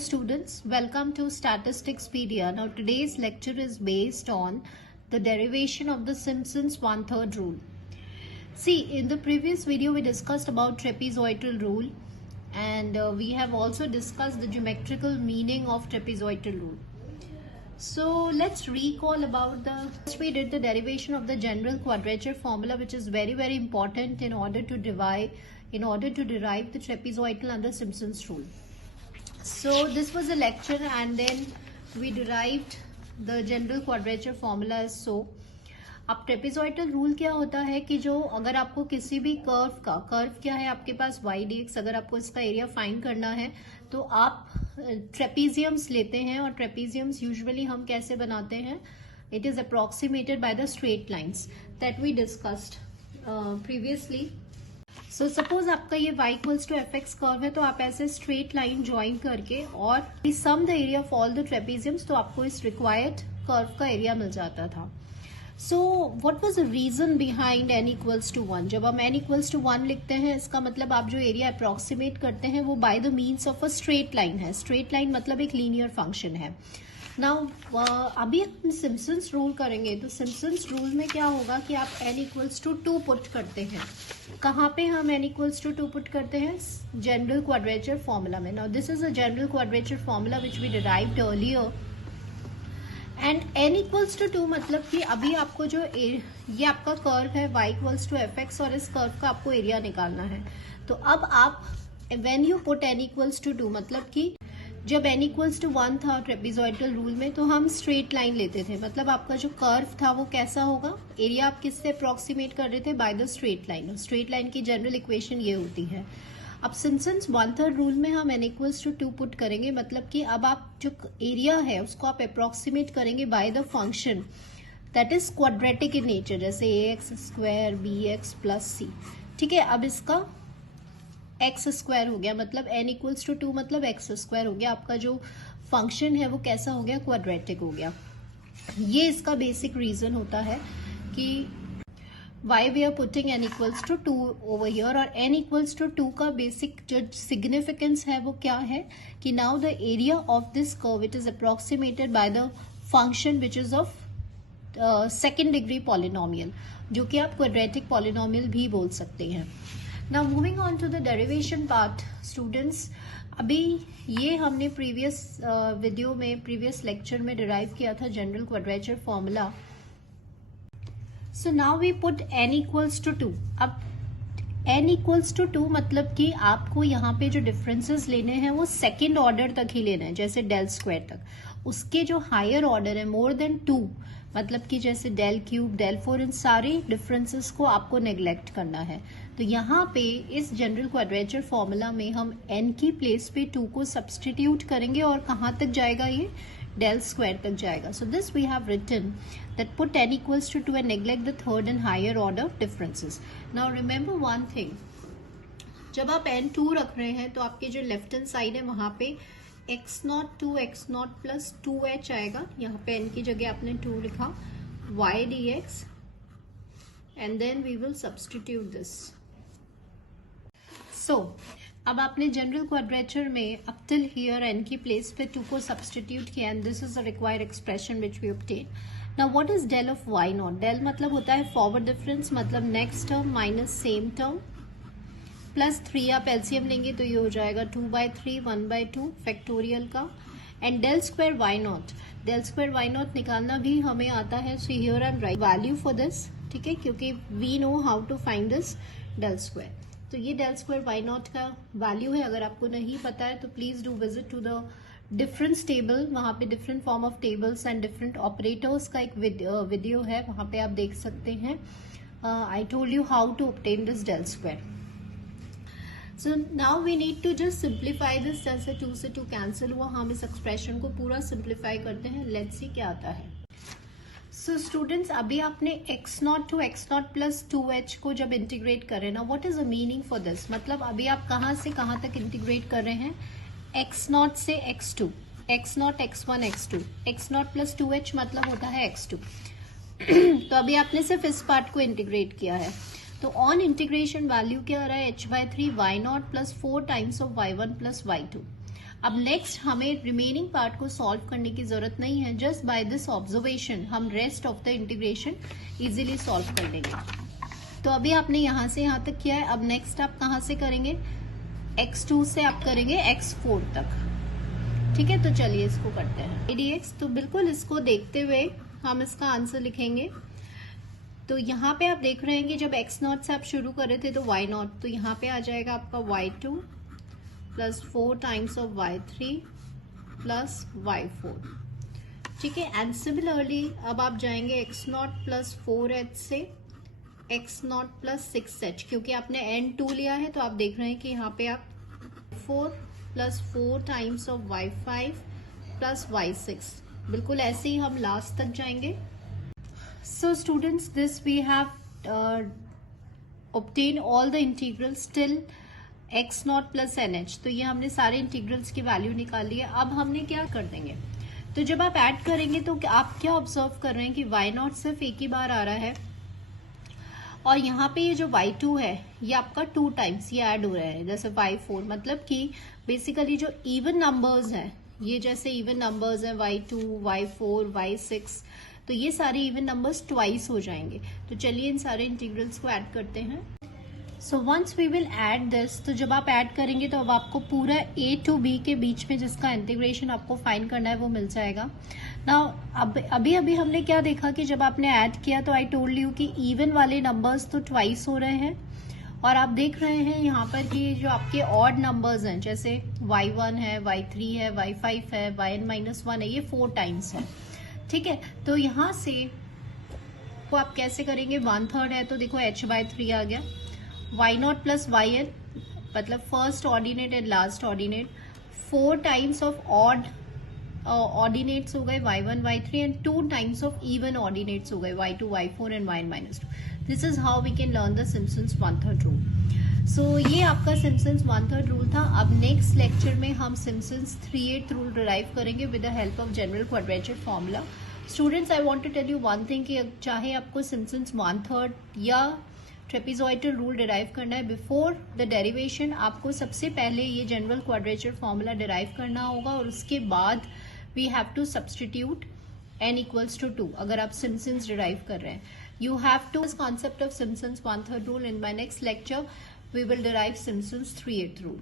students, welcome to Statisticspedia. Now today's lecture is based on the derivation of the Simpson's 1/3 rule. See, in the previous video we discussed about trapezoidal rule and we have also discussed the geometrical meaning of trapezoidal rule. So let's recall about we did the derivation of the general quadrature formula, which is very important in order to derive the trapezoidal under Simpson's rule. So this was a lecture and then we derived the general quadrature formula as so. अब trapezoidal rule क्या होता है कि जो अगर आपको किसी भी कर्व क्या है आपके पास y dx, अगर आपको इसका एरिया फाइंड करना है तो आप ट्रेपीजियम्स लेते हैं और ट्रेपीजियम्स यूजुअली हम कैसे बनाते हैं, it is approximated by the straight lines that we discussed previously. So suppose आपका ये y equals to fx curve है तो आप ऐसे स्ट्रेट लाइन ज्वाइन करके और sum the area of all the trapeziums तो आपको इस रिक्वायर्ड कर्व का एरिया मिल जाता था. So what was the reason behind n equals to 1. जब हम n इक्वल्स टू 1 लिखते हैं इसका मतलब आप जो एरिया अप्रोक्सीमेट करते हैं वो by the means of a straight line है. स्ट्रेट लाइन मतलब एक लीनियर फंक्शन है. नाउ अभी हम सिम्पसन्स रूल करेंगे तो सिम्पसन्स रूल में क्या होगा कि आप n इक्वल्स टू 2 पुट करते हैं. कहाँ पे हम n इक्वल्स टू 2 पुट करते हैं? जनरल क्वाड्रेचर फॉर्मूला में. Now this is a general quadrature formula which we derived earlier and n equals to 2 मतलब कि अभी आपको जो ये आपका कर्व है y इक्वल्स टू fx और इस कर्व का आपको एरिया निकालना है. तो अब आप when you put n equals to 2 मतलब कि जब n इक्वल्स टू 1 था ट्रेपेजॉइडल रूल में तो हम स्ट्रेट लाइन लेते थे. मतलब आपका जो कर्व था वो कैसा होगा, एरिया आप किससे अप्रोक्सीमेट कर रहे थे? Bye the straight line. Straight line की जनरल इक्वेशन ये होती है. अब सिम्पसन्स 1/3 रूल में हम n इक्वल्स टू 2 पुट करेंगे मतलब कि अब आप जो एरिया है उसको आप अप्रोक्सीमेट करेंगे by the function that is quadratic in nature, जैसे ax square bx plus c. ठीक है, अब इसका x स्क्वायर हो गया मतलब n इक्वल्स टू 2 मतलब x स्क्वायर हो गया. आपका जो फंक्शन है वो कैसा हो गया? क्वाड्रेटिक हो गया. ये इसका बेसिक रीजन होता है कि why we are putting n equals to 2 over here. और n equals to 2 का बेसिक जो सिग्निफिकेंस है वो क्या है कि now the area of this curve it is approximated by the function which is of second degree polynomial, जो कि आप quadratic polynomial भी बोल सकते हैं. Now moving on to the derivation part, students, अभी ये हमने प्रीवियस वीडियो में प्रीवियस लेक्चर में डिराइव किया था general quadrature formula. So now we put n equals to 2. अब n equals to 2 मतलब कि आपको यहाँ पे जो डिफरेंसेस लेने हैं वो सेकेंड ऑर्डर तक ही लेना है, जैसे डेल स्क्वायर तक. उसके जो हायर ऑर्डर है मोर देन 2 मतलब कि जैसे डेल क्यूब डेल 4, इन सारे डिफरेंसेस को आपको नेग्लेक्ट करना है. तो यहाँ पे इस जनरल क्वाड्रेचर फॉर्मूला में हम n की प्लेस पे 2 को सब्सटीट्यूट करेंगे और कहाँ तक जाएगा? ये del square तक जाएगा. So this we have written that put n equals to 2 and neglect the third and higher order differences. Now remember one thing, जब आप n 2 रख रहे हैं तो आपके जो लेफ्ट हैंड साइड है वहां पे x0 to x0 plus 2h आएगा. यहाँ पे n की जगह आपने 2 लिखा, y dx and then we will substitute this. So अब आपने जनरल क्वाड्रेचर में अप टिल हियर n की प्लेस पे 2 को सब्सटीट्यूट किया and this is the required expression which we obtain. Now what is del of y not? Del मतलब होता है फॉरवर्ड डिफरेंस, मतलब next term minus same term plus 3. आप LCM लेंगे तो ये हो जाएगा 2/3 1/2 फैक्टोरियल का. And del square y not, del square y not निकालना भी हमें आता है. So here I am right value for this. ठीक है, क्योंकि we know how to find this del square. तो ये डेल स्क्वायर वाई नॉट का वैल्यू है. अगर आपको नहीं पता है तो please do visit to the difference table. वहां पे different form of tables and different operators का एक वीडियो है, वहां पे आप देख सकते हैं. I told you how to obtain this del square. So now we need to just simplify this. जैसे 2 से 2 कैंसिल हुआ, हम इस एक्सप्रेशन को पूरा सिंप्लीफाई करते हैं. लेट्स सी क्या आता है. सो स्टूडेंट्स, अभी आपने x0 to x0 plus 2h को जब इंटीग्रेट करें ना, what is the meaning for this? मतलब अभी आप कहाँ से कहाँ तक इंटीग्रेट कर रहे हैं? x0 से x2, x0 x1 x2, x0 plus 2h मतलब होता है x2. तो अभी आपने सिर्फ इस पार्ट को इंटीग्रेट किया है. तो ऑन इंटीग्रेशन वैल्यू क्या आ रहा है? h/3 y0 plus 4 times of y1 plus y2. अब नेक्स्ट हमें रिमेनिंग पार्ट को सॉल्व करने की जरूरत नहीं है, जस्ट बाय दिस ऑब्जर्वेशन हम rest of the integration easily solve कर लेंगे। तो अभी आपने यहां से यहां तक किया है, अब नेक्स्ट आप कहां से करेंगे, x2 से आप करेंगे x4 तक। ठीक है, तो चलिए इसको करते हैं dx। तो बिल्कुल इसको देखते हुए हम इसका आंसर लिखेंगे। तो यहाँ पे आप देख रहे हैं कि जब x0 से आप शुरू कर रहे थे तो y0, तो यहाँ पे आ जाएगा आपका y2 plus 4 times of y3 plus y4। ठीक है, एंड सिमिलरली अब आप जाएंगे x0 प्लस 4h से x0 प्लस 6h, क्योंकि आपने n2 लिया है तो आप देख रहे हैं कि यहाँ पे आप 4 plus 4 times of y5 plus y6, बिल्कुल ऐसे ही हम लास्ट तक जाएंगे। So students, this we have obtained all the integrals till x0 plus nh। तो ये हमने सारे इंटीग्रल्स की वैल्यू निकाल ली है। अब हमने क्या कर देंगे, तो जब आप ऐड करेंगे तो आप क्या ऑब्जर्व कर रहे हैं कि y0 सिर्फ एक ही बार आ रहा है, और यहाँ पे ये जो y2 है ये आपका 2 टाइम्स ये ऐड हो रहा है, जैसे y4। मतलब कि बेसिकली जो इवन नंबर्स हैं, ये जैसे इवन नंबर्स हैं y2, y4, y6, तो ये सारे इवन नंबर्स ट्वाइस हो जाएंगे। तो चलिए इन सारे इंटीग्रल्स को ऐड करते हैं। So once we will add this, तो जब आप ऐड करेंगे तो अब आपको पूरा a टू b के बीच में जिसका इंटीग्रेशन आपको फाइंड करना है वो मिल जाएगा। नाउ अभी हमने क्या देखा कि जब आपने ऐड किया तो आई टोल्ड यू कि इवन वाले नंबर्स तो ट्वाइस हो रहे हैं, और आप देख रहे हैं यहाँ पर कि जो आपके ऑड नंबर्स हैं जैसे y1 है, y3 है, y5 है, yn-1 है, ये 4 टाइम्स है। ठीक है, तो यहाँ से वो आप कैसे करेंगे, 1/3 है तो देखो h/3 आ गया, y0 प्लस yn मतलब first ordinate and last ordinate, 4 times of odd ordinates हो गए y1, y3 and 2 times of even ordinates हो गए y2, y4 and yn-2। This is how we can learn the Simpsons 1/3 rule. So ये आपका Simpson's 1/3 rule था। अब next lecture में हम सिम्पसन्स 3/8 रूल डिराइव करेंगे with the help of general quadrature formula. Students, I want to tell you one thing कि चाहे आपको सिम्पसन्स 1/3 या ट्रेपेजॉइडल रूल डिराइव करना है, बिफोर द डेरिवेशन आपको सबसे पहले ये जनरल क्वाड्रेचर फॉर्मूला डिराइव करना होगा, और उसके बाद we have to substitute n equals to 2 अगर आप सिम्पसन्स डिराइव कर रहे हैं। You have to this concept of Simpson's 1/3 rule. In my next lecture, we will derive Simpson's 3/8 rule.